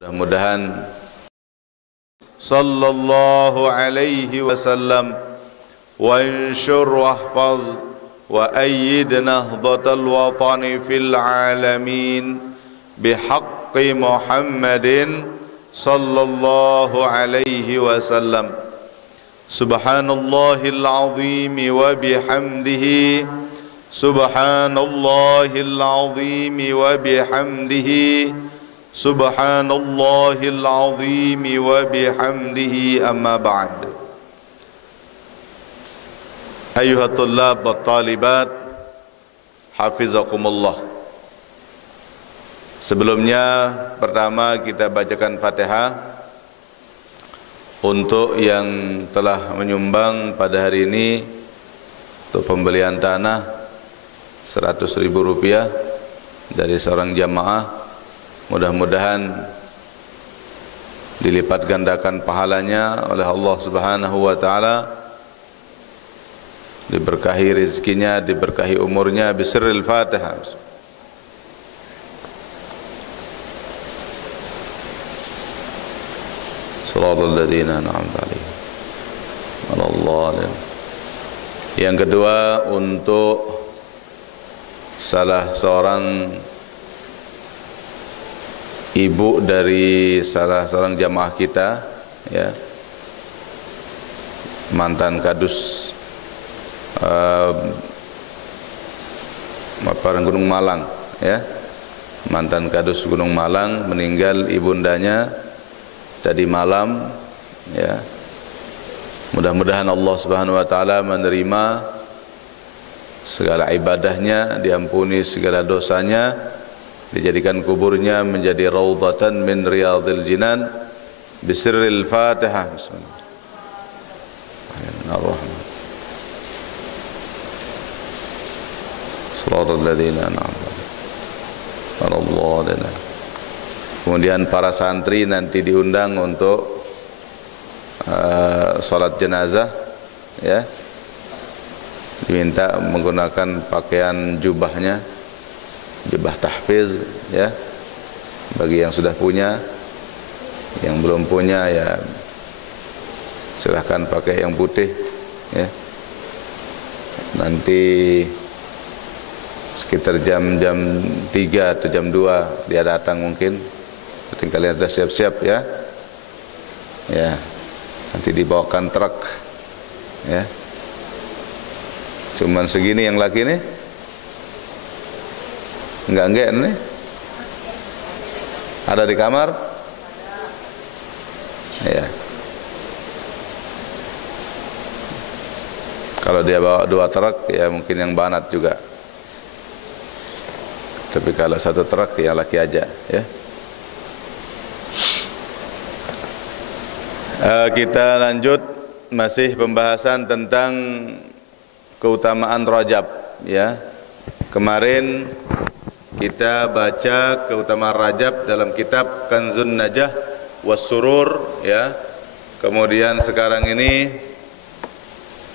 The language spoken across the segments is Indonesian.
Mudah-mudahan sallallahu alaihi wasallam wa anshur wahfaz wa ayyid nahdhatal watani fil alamin bihaqqi Muhammadin sallallahu alaihi wasallam. Subhanallahil azim wa bihamdihi, subhanallahil azim wa bihamdihi, subhanallahil azim wa bihamdihi, amma ba'd. Ayuhat tullab wa talibat, hafizakumullah. Sebelumnya pertama kita bacakan Fatihah untuk yang telah menyumbang pada hari ini untuk pembelian tanah 100.000 rupiah dari seorang jamaah. Mudah-mudahan dilipat gandakan pahalanya oleh Allah Subhanahu wa taala, diberkahi rezekinya, diberkahi umurnya, bisirril Fatihah. Shiratal ladzina an'amta 'alaihim ghairil. Yang kedua, untuk salah seorang ibu dari salah seorang jamaah kita, ya, mantan kadus Gunung Malang, ya, mantan kadus Gunung Malang, meninggal ibundanya tadi malam, ya. Mudah-mudahan Allah Subhanahu wa taala menerima segala ibadahnya, diampuni segala dosanya, dijadikan kuburnya menjadi raudhatan min riyadhil jinan, bisirril Fatihah. Bismillahirrahmanirrahim. Shiratal ladzina an'amta 'alaihim. Kemudian para santri nanti diundang untuk salat jenazah, ya. Diminta menggunakan pakaian jubahnya, jubah tahfiz, ya. Bagi yang sudah punya, yang belum punya ya silahkan pakai yang putih, ya. Nanti sekitar jam 3 atau jam 2 dia datang mungkin. Tinggal kalian sudah siap-siap, ya. Ya. Nanti dibawakan truk, ya. Cuman segini yang laki nih. Enggak nih. Ada di kamar? Ya. Kalau dia bawa 2 truk, ya mungkin yang banat juga. Tapi kalau 1 truk, ya laki aja, ya. Kita lanjut masih pembahasan tentang keutamaan Rajab, ya. Kemarin kita baca keutamaan Rajab dalam kitab Kanzun Najah was Surur, ya. Kemudian sekarang ini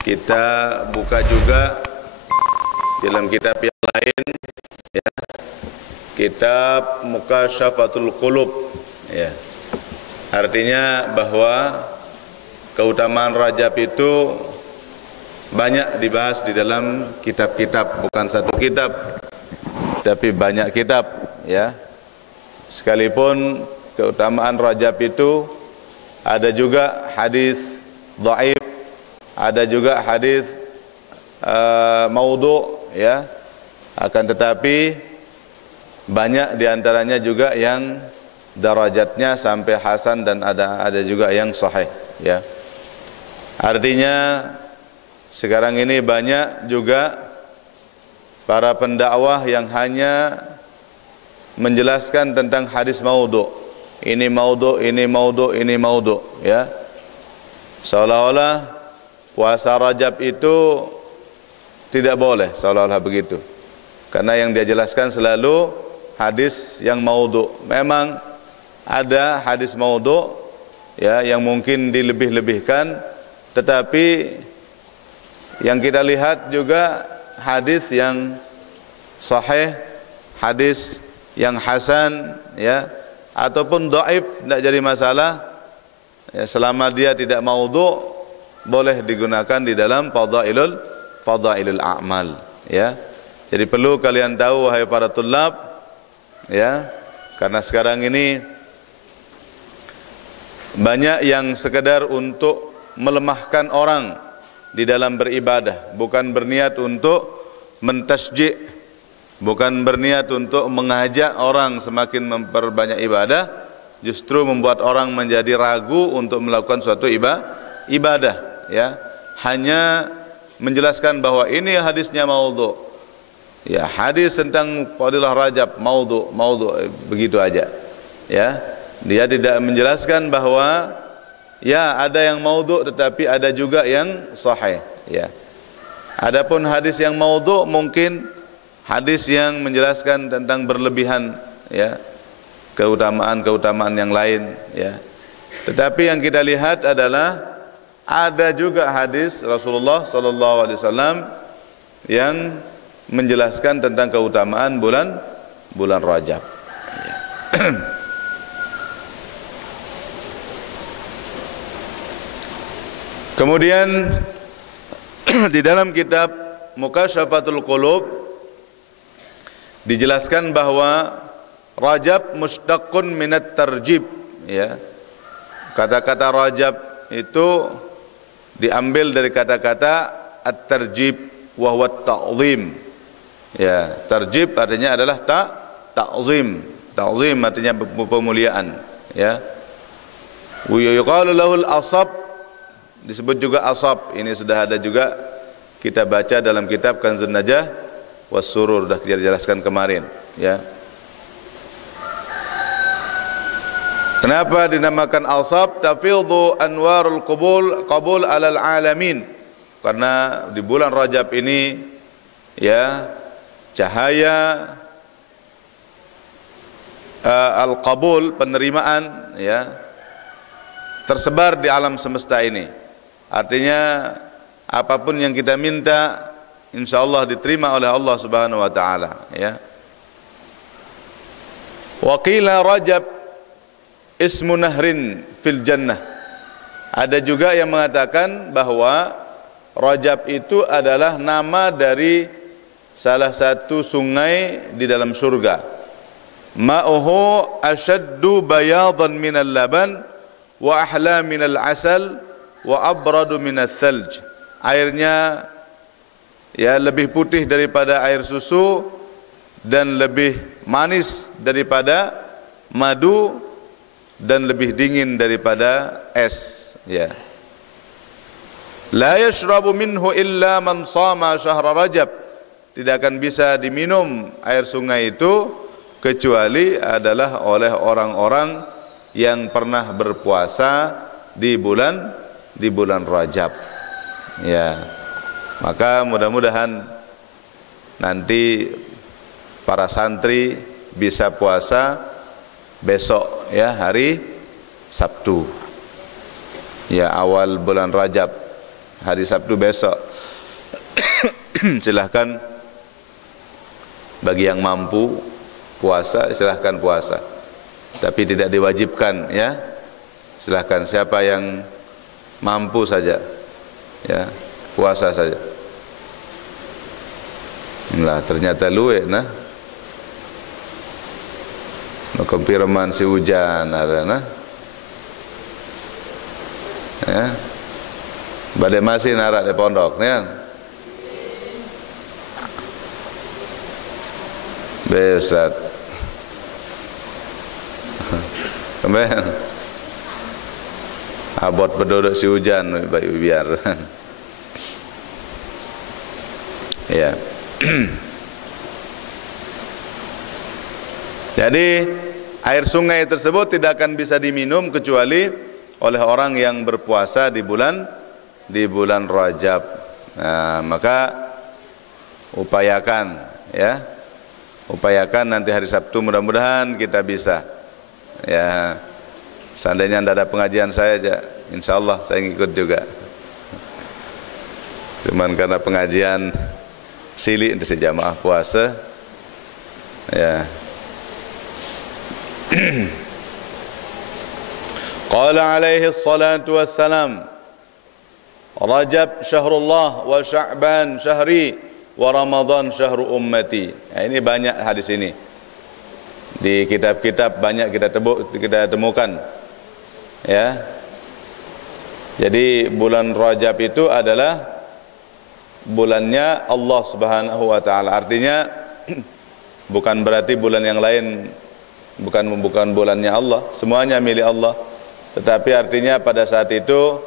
kita buka juga dalam kitab yang lain, ya. Kitab Mukasyafatul Qulub, ya. Artinya bahwa keutamaan Rajab itu banyak dibahas di dalam kitab-kitab, bukan satu kitab, tapi banyak kitab, ya. Sekalipun keutamaan Rajab itu ada juga hadis dhaif, ada juga hadis maudhu, ya. Akan tetapi banyak diantaranya juga yang darajatnya sampai hasan dan ada juga yang sahih, ya. Artinya sekarang ini banyak juga para pendakwah yang hanya menjelaskan tentang hadis maudhu. Ini maudhu, ini maudhu, ini maudhu, ya. Seolah-olah puasa Rajab itu tidak boleh, seolah-olah begitu. Karena yang dia jelaskan selalu hadis yang maudhu. Memang ada hadis maudhu, ya, yang mungkin dilebih-lebihkan, tetapi yang kita lihat juga hadis yang sahih, hadis yang hasan, ya, ataupun dhaif tidak jadi masalah. Ya, selama dia tidak maudhu, boleh digunakan di dalam fadailul a'mal, ya. Jadi perlu kalian tahu wahai para tulab, ya, karena sekarang ini banyak yang sekedar untuk melemahkan orang di dalam beribadah, bukan berniat untuk mentasjid, bukan berniat untuk mengajak orang semakin memperbanyak ibadah, justru membuat orang menjadi ragu untuk melakukan suatu ibadah, ya. Hanya menjelaskan bahwa ini hadisnya maudhu. Ya, hadis tentang fadilah Rajab maudhu, begitu aja. Ya. Dia tidak menjelaskan bahwa ya ada yang maudhu tetapi ada juga yang sahih, ya. Adapun hadis yang maudhu mungkin hadis yang menjelaskan tentang berlebihan, ya, keutamaan yang lain, ya. Tetapi yang kita lihat adalah ada juga hadis Rasulullah sallallahu alaihi wasallam yang menjelaskan tentang keutamaan bulan Rajab, ya. Kemudian di dalam kitab Mukasyafatul Qulub dijelaskan bahwa Rajab mustaqqun minat tarjib, ya. Kata-kata Rajab itu diambil dari kata-kata at-tarjib wa huwa ta'zim. Ya, tarjib artinya adalah ta'zim. Ta'zim artinya pemuliaan, ya. Wa yuqalu lahul asab, disebut juga asab. Ini sudah ada juga kita baca dalam kitab Kanzun Najah was Surur, sudah kita jelaskan kemarin, ya. Kenapa dinamakan asab? Tafidhu anwarul qabul alal alamin. Karena di bulan Rajab ini, ya, cahaya al-qabul, penerimaan, ya, tersebar di alam semesta ini. Artinya apapun yang kita minta insyaallah diterima oleh Allah Subhanahu wa taala, ya. Wa qila Rajab ismu nahrin fil jannah. Ada juga yang mengatakan bahwa Rajab itu adalah nama dari salah satu sungai di dalam surga. Ma'uhu ashaddu bayadan minal laban wa ahla minal asal wa abradu minats thalj. Airnya, ya, lebih putih daripada air susu dan lebih manis daripada madu dan lebih dingin daripada es, ya. La yashrabu minhu illa man shama syahra Rajab. Tidak akan bisa diminum air sungai itu kecuali adalah oleh orang-orang yang pernah berpuasa di bulan Rajab, ya. Maka mudah-mudahan nanti para santri bisa puasa besok, ya, hari Sabtu, ya, awal bulan Rajab, hari Sabtu besok. Silahkan bagi yang mampu puasa, silahkan puasa, tapi tidak diwajibkan, ya. Silahkan siapa yang mampu saja, ya, puasa saja. Lah ternyata luwe nah. No kompirman si hujan ada nah. Ya. Badai masih narak di pondok, ya. Besat. Kemudian abot berdodok si hujan biar. Ya. Jadi air sungai tersebut tidak akan bisa diminum kecuali oleh orang yang berpuasa di bulan Rajab. Nah, maka upayakan, ya. Upayakan nanti hari Sabtu mudah-mudahan kita bisa. Ya. Seandainya tidak ada pengajian saya aja, insyaallah saya ngikut juga. Cuman karena pengajian silik di jamaah puasa, ya. Qala alaihi salatu wassalam, Rajab syahrullah wa Sya'ban syahri wa Ramadan syahru ummati. Nah, ini banyak hadis ini. Di kitab-kitab banyak kita temukan. Ya. Jadi bulan Rajab itu adalah bulannya Allah Subhanahu wa taala. Artinya bukan berarti bulan yang lain bukan bulannya Allah, semuanya milik Allah. Tetapi artinya pada saat itu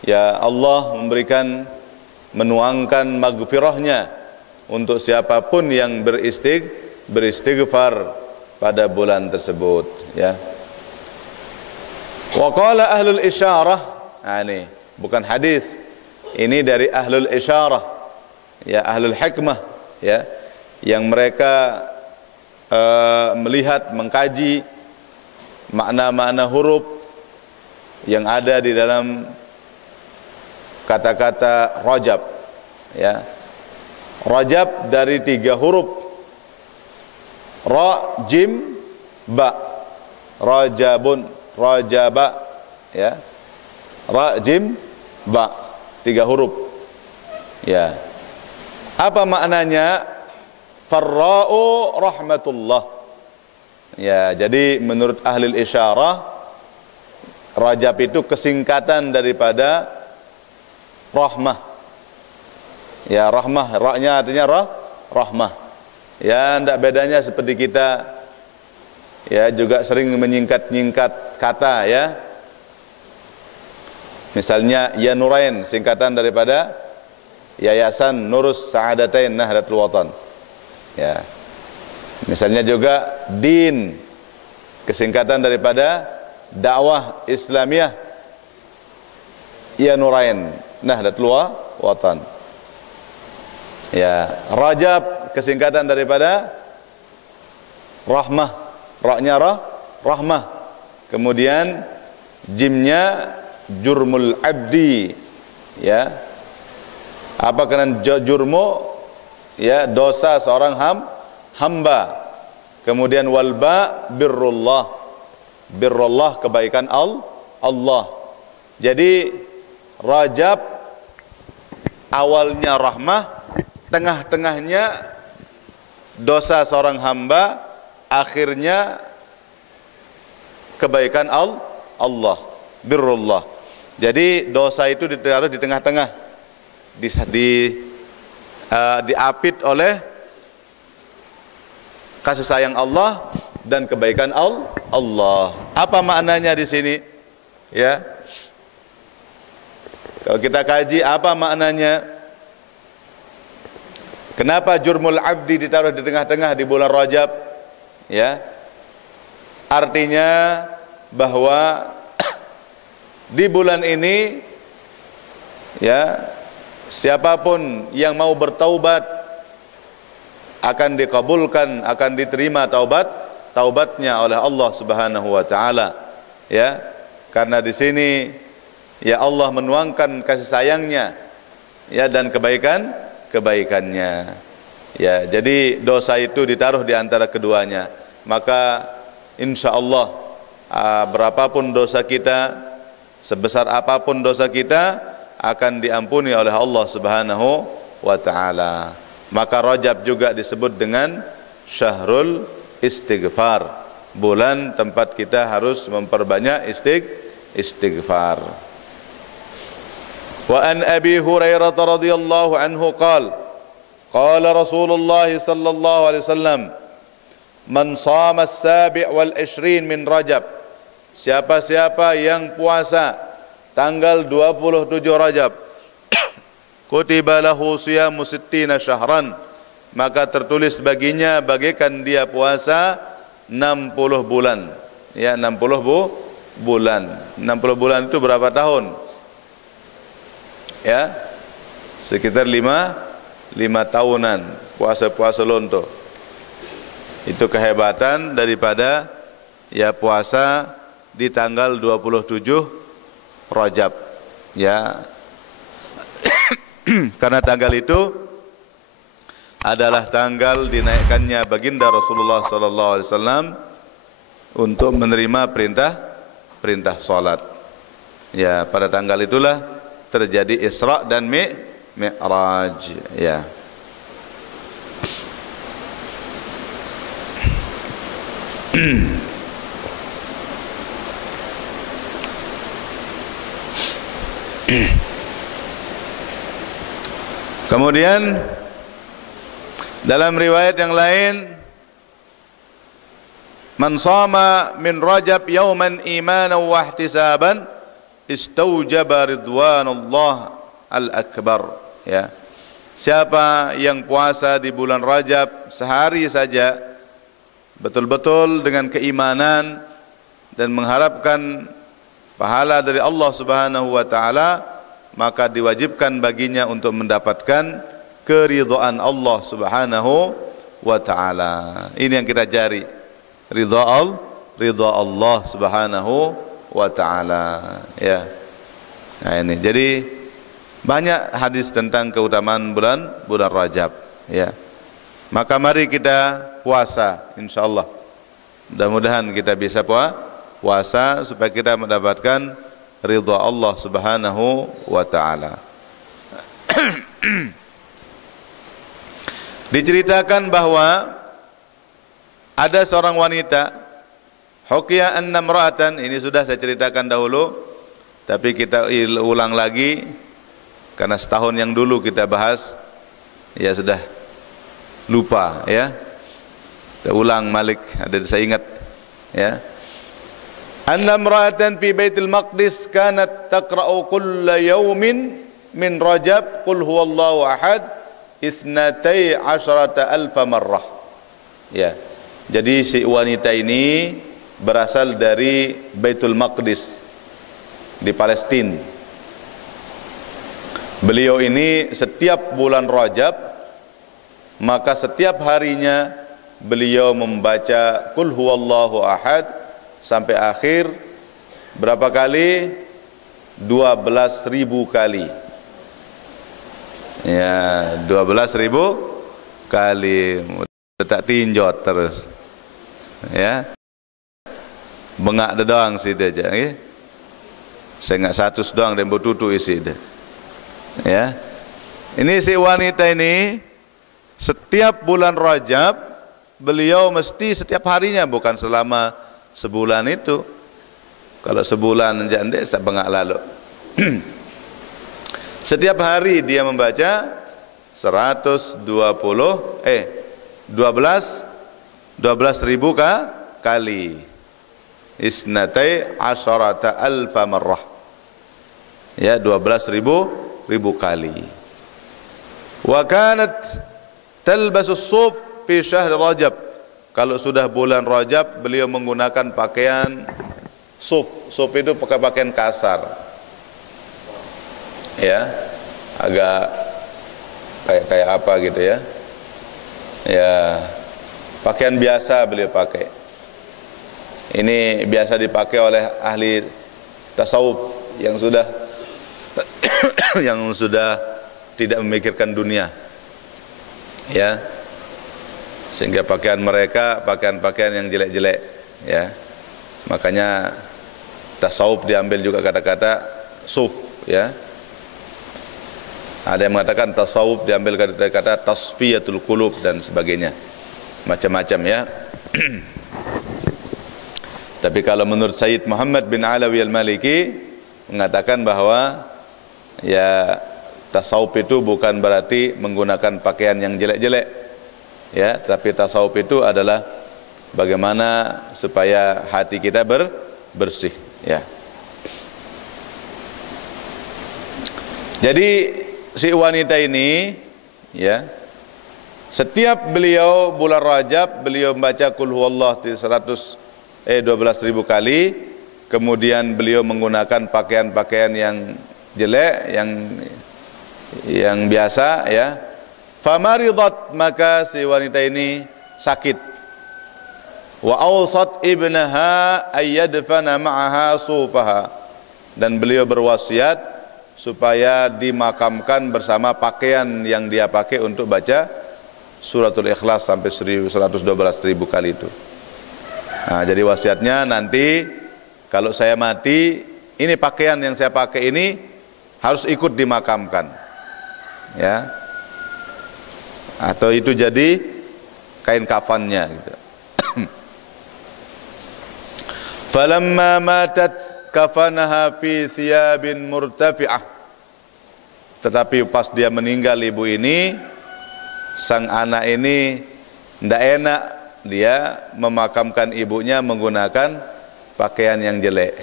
ya Allah menuangkan maghfirahnya untuk siapapun yang beristighfar pada bulan tersebut, ya. Wa qala ahlul isyarah, nah ini bukan hadis, ini dari ahlul isyarah, ya, ahlul hikmah, ya, yang mereka melihat, mengkaji makna-makna huruf yang ada di dalam kata-kata Rajab, ya. Rajab dari 3 huruf, Ra, Jim, Ba. Rajabun, Rajaba, ya. Ra, Jim, Ba, 3 huruf, ya. Apa maknanya? Farra'u rahmatullah, ya. Jadi menurut ahli isyarah, Rajab itu kesingkatan daripada rahmah. Ya, rahmah, ra-nya artinya rahmah. Ya, tidak bedanya seperti kita, ya, juga sering menyingkat-nyingkat kata, ya. Misalnya ya Nurain, singkatan daripada Yayasan Nurus Sa'adatain Nahdlatul Watan. Ya. Misalnya juga din, kesingkatan daripada Dakwah Islamiyah Ya Nurain Nahdlatul Watan. Ya, Rajab kesingkatan daripada rahmah, ra-nya rahmah. Kemudian jimnya jurmul abdi, ya. Apa karena jurmu, ya, dosa seorang hamba. Kemudian walba birrullah, birrullah kebaikan Allah. Jadi Rajab awalnya rahmah, tengah-tengahnya dosa seorang hamba, akhirnya kebaikan Allah, birrullah. Jadi dosa itu ditaruh di tengah-tengah, diapit oleh kasih sayang Allah dan kebaikan Allah. Apa maknanya di sini? Ya. Kalau kita kaji apa maknanya? Kenapa jurmul abdi ditaruh di tengah-tengah di bulan Rajab? Ya. Artinya bahwa di bulan ini, ya, siapapun yang mau bertaubat akan dikabulkan, akan diterima taubatnya oleh Allah Subhanahu wa taala, ya. Karena di sini ya Allah menuangkan kasih sayangnya, ya, dan kebaikannya. Ya, jadi dosa itu ditaruh di antara keduanya. Maka insyaallah berapapun dosa kita, sebesar apapun dosa kita, akan diampuni oleh Allah Subhanahu wa taala. Maka Rajab juga disebut dengan Syahrul Istighfar, bulan tempat kita harus memperbanyak istighfar. Wa an Abi Hurairah radhiyallahu anhu qala Rasulullah sallallahu alaihi wasallam, man shama as-sabi' wal 20 min Rajab, siapa-siapa yang puasa tanggal 27 Rajab, kutiba lahu siyamu sittina syahran, maka tertulis baginya bagaikan dia puasa 60 bulan. Ya, 60 bulan. 60 bulan itu berapa tahun? Ya, sekitar 5 tahunan puasa lonto. Itu kehebatan daripada ya puasa di tanggal 27 Rajab, ya. Karena tanggal itu adalah tanggal dinaikkannya baginda Rasulullah sallallahu alaihi wasallam untuk menerima perintah salat. Ya, pada tanggal itulah terjadi Isra dan Mi'raj, ya. Kemudian dalam riwayat yang lain, man shama min Rajab yawman imanan wa ihtisaban istaujaba ridwanullah al-akbar, ya. Siapa yang puasa di bulan Rajab sehari saja betul-betul dengan keimanan dan mengharapkan pahala dari Allah Subhanahu wa taala, maka diwajibkan baginya untuk mendapatkan keridhaan Allah Subhanahu wa taala. Ini yang kita cari, ridha Allah Subhanahu wa taala, ya. Nah, ini jadi banyak hadis tentang keutamaan bulan Rajab, ya. Maka mari kita puasa, insyaallah. Mudah-mudahan kita bisa puasa supaya kita mendapatkan ridha Allah Subhanahu wa taala. Diceritakan bahwa ada seorang wanita, hukiya anna imra'atan, ini sudah saya ceritakan dahulu, tapi kita ulang lagi karena setahun yang dulu kita bahas, ya sudah lupa, ya. Kita ulang Malik, ada saya ingat, ya. Anna imra'atan fi Baitul Maqdis kanat taqra'u kulla yawmin min Rajab qul huwallahu ahad 12,000 marrah. Ya. Jadi si wanita ini berasal dari Baitul Maqdis di Palestina. Beliau ini setiap bulan Rajab, maka setiap harinya beliau membaca qul huwallahu ahad sampai akhir. Berapa kali? 12.000 kali. Ya, 12.000 kali. Tak tinjot terus, ya. Bengak doang sih dia aja, ya. Saya nggak 100 doang dan bututu isi dia, ya. Ini si wanita ini setiap bulan Rajab beliau mesti setiap harinya, bukan selama sebulan itu. Kalau sebulan jande saya bengak lalu. Setiap hari dia membaca 12.000 kali. Isnatai asyarata alfa marrah. Ya, 12.000 kali. Wa kanat talbasus suf fi syahr Rajab. Kalau sudah bulan Rajab beliau menggunakan pakaian suf. Suf itu pakai pakaian kasar, ya, agak kayak apa gitu, ya. Ya, pakaian biasa beliau pakai. Ini biasa dipakai oleh ahli tasawuf yang sudah tidak memikirkan dunia, ya. Sehingga pakaian mereka pakaian-pakaian yang jelek-jelek, ya. Makanya tasawuf diambil juga kata-kata suf, ya. Ada yang mengatakan tasawuf diambil kata-kata tasfiyatul qulub dan sebagainya, macam-macam, ya. Tapi kalau menurut Sayyid Muhammad bin Alawi al-Maliki mengatakan bahwa ya tasawuf itu bukan berarti menggunakan pakaian yang jelek-jelek, ya, tapi tasawuf itu adalah bagaimana supaya hati kita bersih, ya. Jadi si wanita ini, ya, setiap beliau bulan Rajab beliau membaca qul huwallah 12.000 kali. Kemudian beliau menggunakan pakaian-pakaian yang jelek, yang biasa, ya. Famaridat, maka si wanita ini sakit. Wa awsat ibnaha ayyadfana ma'aha sufaha, dan beliau berwasiat supaya dimakamkan bersama pakaian yang dia pakai untuk baca suratul Ikhlas sampai 112.000 kali itu. Nah, jadi wasiatnya nanti kalau saya mati, ini pakaian yang saya pakai ini harus ikut dimakamkan, ya, atau itu jadi kain kafannya gitu. Falamma matat kafanaha fi thiyabin murtafi'ah. Tetapi pas dia meninggal ibu ini, sang anak ini tidak enak, dia memakamkan ibunya menggunakan pakaian yang jelek,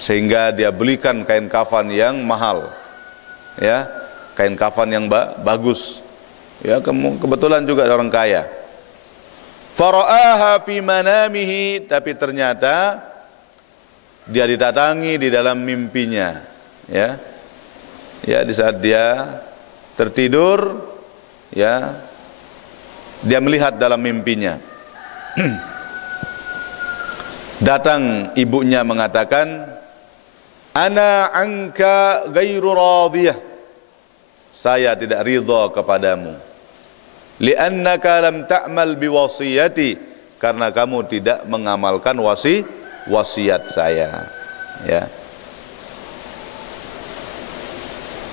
sehingga dia belikan kain kafan yang mahal, ya, kain kafan yang bagus, ya, kebetulan juga orang kaya. Fara'aha fi manamihi, tapi ternyata dia didatangi di dalam mimpinya, ya, ya, di saat dia tertidur, ya, dia melihat dalam mimpinya. Datang ibunya mengatakan, ana anka ghairu radiyah, saya tidak ridha kepadamu, li'annaka lam ta'mal biwasiyati, karena kamu tidak mengamalkan wasiat saya, ya.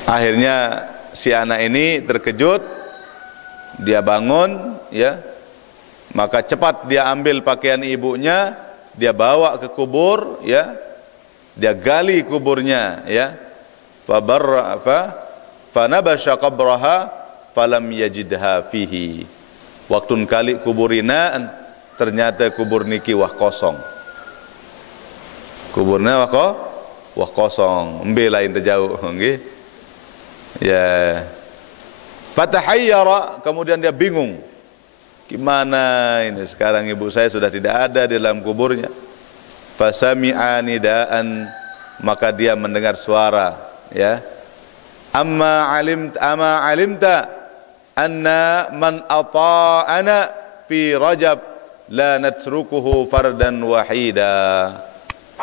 Akhirnya si anak ini terkejut, dia bangun, ya, maka cepat dia ambil pakaian ibunya, dia bawa ke kubur, ya, dia gali kuburnya, ya, fanabasha qabraha falam yajidha fihi. Waktun kali kuburina, ternyata kubur niki wah kosong. Kuburnya wah kosong, embe lain terjauh, nggih. Ya. Fatahayyara, kemudian dia bingung. Gimana ini sekarang ibu saya sudah tidak ada di dalam kuburnya. Fasami'a nidaan, maka dia mendengar suara, ya. Amma alimta anna man ata'ana fi Rajab la natrukuhu fardan wahida.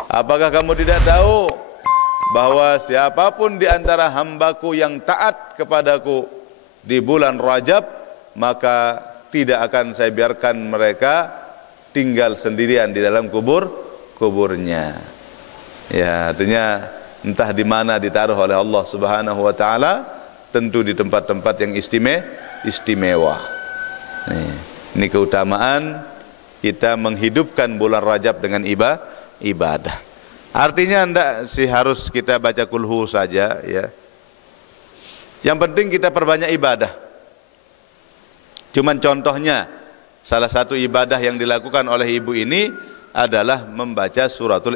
Apakah kamu tidak tahu bahwa siapapun di antara hambaku yang taat kepadaku di bulan Rajab, maka tidak akan saya biarkan mereka tinggal sendirian di dalam kuburnya. Ya, artinya entah di mana ditaruh oleh Allah Subhanahu wa taala, tentu di tempat-tempat yang istimewa. Ini keutamaan kita menghidupkan bulan Rajab dengan ibadah. Artinya enggak sih harus kita baca kulhu saja, ya. Yang penting kita perbanyak ibadah. Cuman contohnya, salah satu ibadah yang dilakukan oleh ibu ini adalah membaca suratul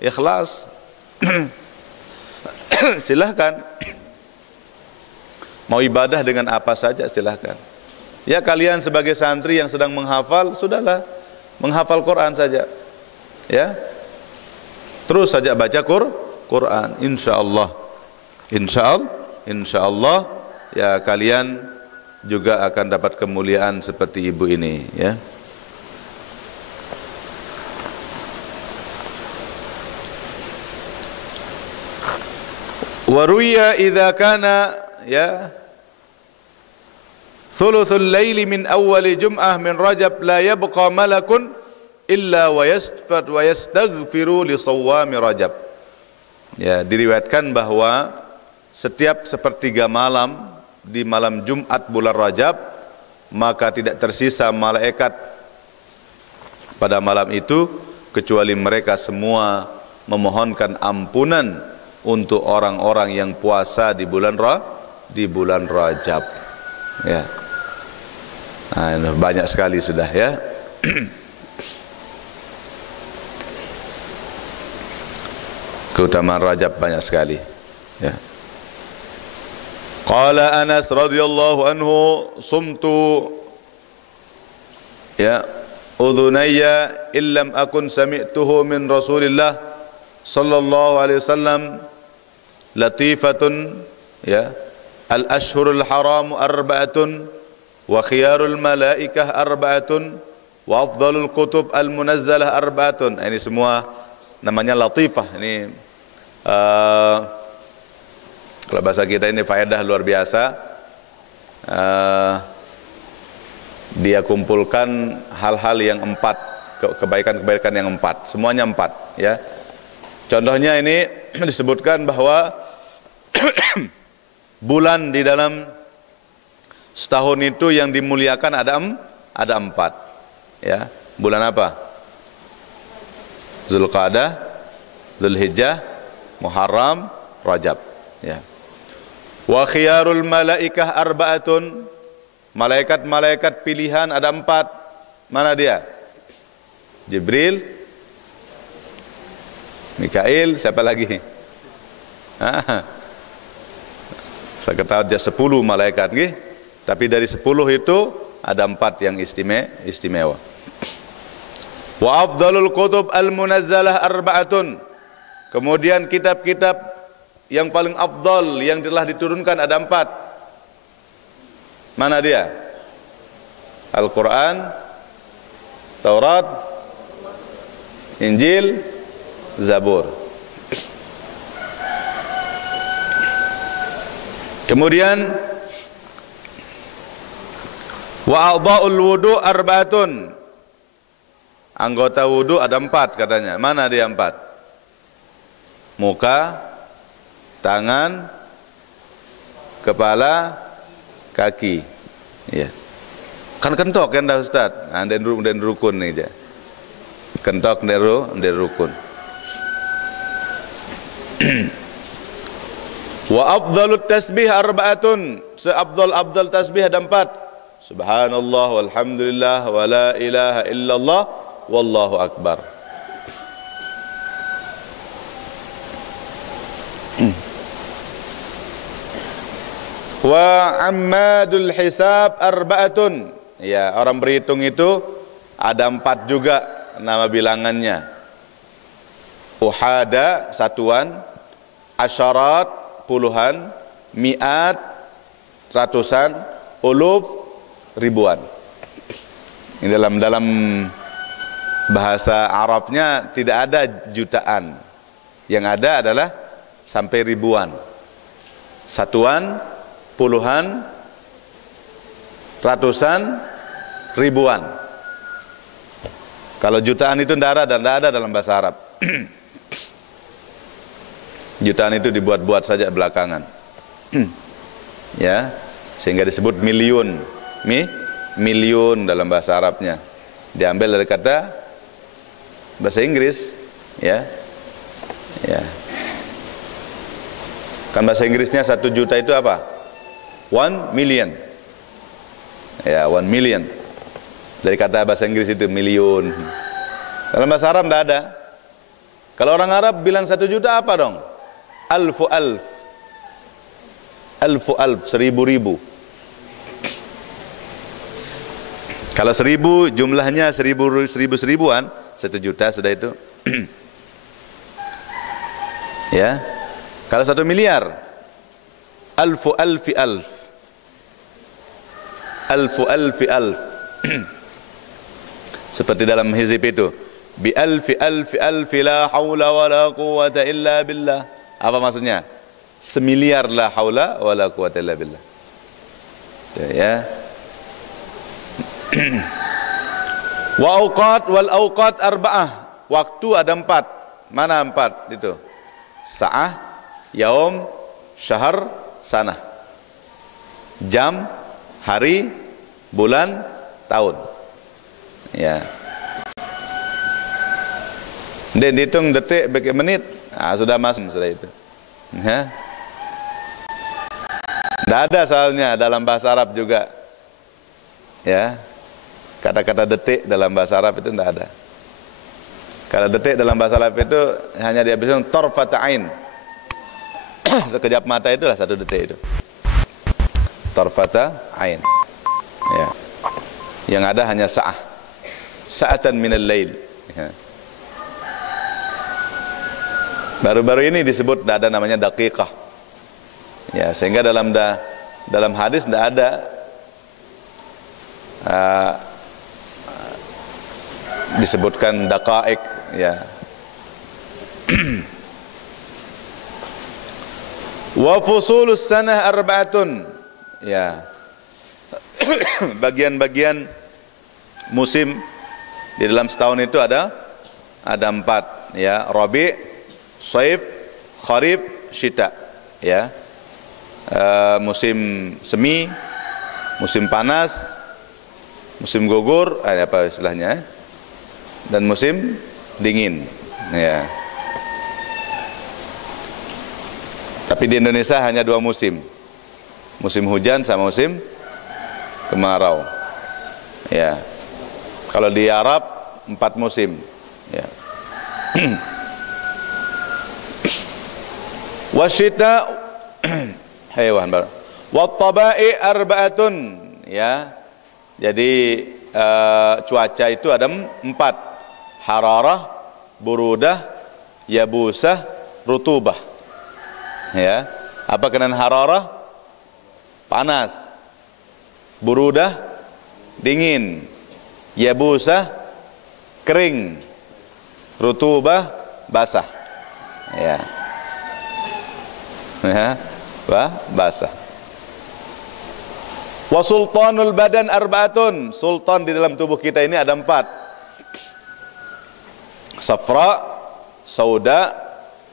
Ikhlas. Silahkan. Mau ibadah dengan apa saja silahkan. Ya, kalian sebagai santri yang sedang menghafal, sudahlah, menghafal Quran saja, ya. Terus saja baca Quran, insyaallah. Insyaallah ya, kalian juga akan dapat kemuliaan seperti ibu ini, ya. Waruya idza kana, ya, thuluthul laili min awwali jum'ah min Rajab la yabqa malakun illa wa yastaghfiru li shawwami Rajab. Ya, diriwayatkan bahwa setiap sepertiga malam di malam Jumat bulan Rajab, maka tidak tersisa malaikat pada malam itu kecuali mereka semua memohonkan ampunan untuk orang-orang yang puasa di bulan Rajab, ya. Nah, banyak sekali sudah, ya. Keutamaan Rajab banyak sekali, ya. Qala Anas radhiyallahu anhu, sumtu, ya, udhunayya illam akun sami'tuhu min Rasulillah sallallahu alaihi wasallam latifatun, ya, al-ashhurul haram arba'atun wa khiyarul malaikah arba'atun wa afdalul kutub al-munazzalah arba'atun. Ini semua namanya latifah. Ini kalau bahasa kita ini faedah luar biasa. Dia kumpulkan hal-hal yang 4 kebaikan-kebaikan yang 4, semuanya 4 ya. Contohnya ini disebutkan bahwa bulan di dalam setahun itu yang dimuliakan ada 4 ya. Bulan apa? Zulqa'dah, Zulhijjah, Muharram, Rajab ya. Wa khiyarul malaikah arba'atun, malaikat-malaikat pilihan ada 4. Mana dia? Jibril, Mikail, siapa lagi? Saya ketahui ada 10 malaikat nggih. Tapi dari 10 itu ada 4 yang istimewa. Wa afdalul kutub al-munazzalah arba'atun. Kemudian kitab-kitab yang paling afdal yang telah diturunkan ada 4. Mana dia? Al-Quran, Taurat, Injil, Zabur. Kemudian wa a'dha'ul wudu arba'atun. Anggota wudu ada 4 katanya. Mana dia 4? Muka, tangan, kepala, kaki. Ya. Kan kentok kan dah Ustaz. Dan rukun ni je. Kentok dan rukun. Wa afdalut tasbih arba'atun. Seabdal tasbih ada 4. Subhanallah walhamdulillah wa la ilaha illallah wallahu akbar. Wa ammadul hisab arba'atun. Ya, orang berhitung itu ada 4 juga nama bilangannya. Uhada satuan, asyarat puluhan, mi'at ratusan, uluf ribuan. Ini dalam bahasa Arabnya tidak ada jutaan. Yang ada adalah sampai ribuan. Satuan, puluhan, ratusan, ribuan. Kalau jutaan itu tidak ada dalam bahasa Arab. Jutaan itu dibuat-buat saja belakangan. Ya, sehingga disebut miliun. Miliun dalam bahasa Arabnya. Diambil dari kata bahasa Inggris, ya. Ya. Kan bahasa Inggrisnya 1 juta itu apa? 1 million. Ya, 1 million. Dari kata bahasa Inggris itu miliun. Dalam bahasa Arab tidak ada. Kalau orang Arab bilang 1 juta apa dong? Alfu alf. Alfu alf, 1000 Kalau 1000 jumlahnya 1000-1000-an, 1 juta sudah itu. Ya. Kalau 1 miliar, alfu alfi alf. Alfu alfi alf. Seperti dalam hizib itu. Bi alfi alfi alfi la haula wa la quwwata illa billah. Apa maksudnya? Semiliar la haula wa la quwwata illa billah. Ya. Wa awqat wal awqat arba'ah. Waktu ada 4. Mana 4 itu? Sa'ah, yaum, syahr, sanah. Jam, hari, bulan, tahun. Ya. Dan dihitung detik, menit, sudah masuk sudah itu. Ya. Tidak ada soalnya dalam bahasa Arab juga. Ya. Kata-kata detik dalam bahasa Arab itu tidak ada. Kalau detik dalam bahasa Arab itu hanya dihabiskan tarfata ain. Sekejap mata itulah 1 detik itu. Tarfata ain. Ya. Yang ada hanya sa'ah. Sa'atan minal lail. Ya. Baru-baru ini disebut tidak ada namanya daqiqah. Ya, sehingga dalam hadis tidak ada disebutkan daqaik, ya. Wa fusulus sanah arba'atun. Ya. Bagian-bagian musim Di dalam setahun itu ada 4 ya, Rabi', Shaif, Kharif, Syita ya. Musim semi, musim panas, musim gugur, apa istilahnya, dan musim dingin ya. Tapi di Indonesia hanya 2 musim, musim hujan sama musim kemarau ya. Kalau di Arab 4 musim ya. Wasyita hewan bar. Wattaba'i arba'atun ya. Jadi cuaca itu ada 4. Hararah, burudah, yabusah, rutubah. Ya. Apa kenan hararah? Panas. Burudah dingin. Yabusah kering. Rutubah basah. Ya. Ya, basah. Wa sultanul badan arba'atun. Sultan di dalam tubuh kita ini ada 4. Safra, sauda,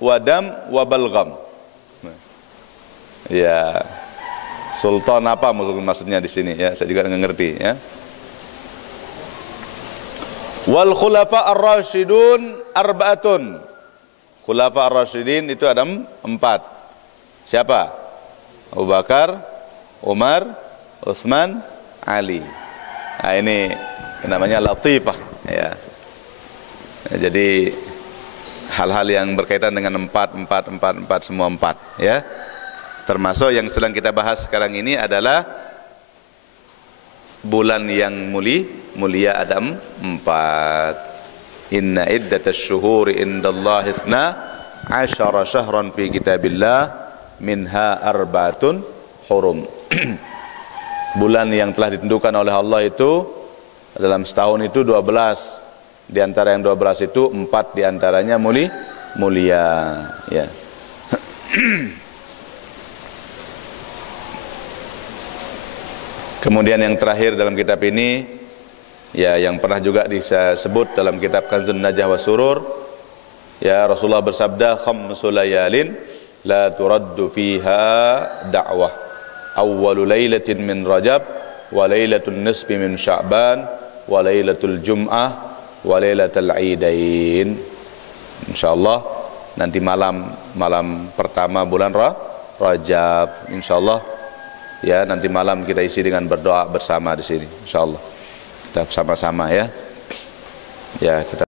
wadam, wabalgham. Ya. Sultan apa maksudnya di sini ya? Saya juga enggak ngerti ya. Wal khulafa ar-rasyidun arba'atun. Khulafa ar-rasyidin itu ada 4. Siapa? Abu Bakar, Umar, Utsman, Ali. Nah, ini namanya latifah ya. Jadi hal-hal yang berkaitan dengan 4 semua 4 ya. Termasuk yang sedang kita bahas sekarang ini adalah bulan yang mulia ada 4. Inna iddatasy syuhuri indallahi 12 syahran fi kitabillah minha arba'atun hurum. Bulan yang telah ditentukan oleh Allah itu dalam setahun itu 12. Di antara yang 12 itu 4 di antaranya mulia ya. Kemudian yang terakhir dalam kitab ini ya, yang pernah juga disebut dalam kitab Kanzun Najah wa Surur ya, Rasulullah bersabda khamsul layalin la turaddu fiha da'wah awwalu lailatin min Rajab wa lailatul nisfi min Sya'ban wa lailatul Jum'ah wa lailatul Aidain. Insyaallah nanti malam pertama bulan Rajab insyaallah ya, nanti malam kita isi dengan berdoa bersama di sini insyaallah. Kita sama-sama ya. Ya, kita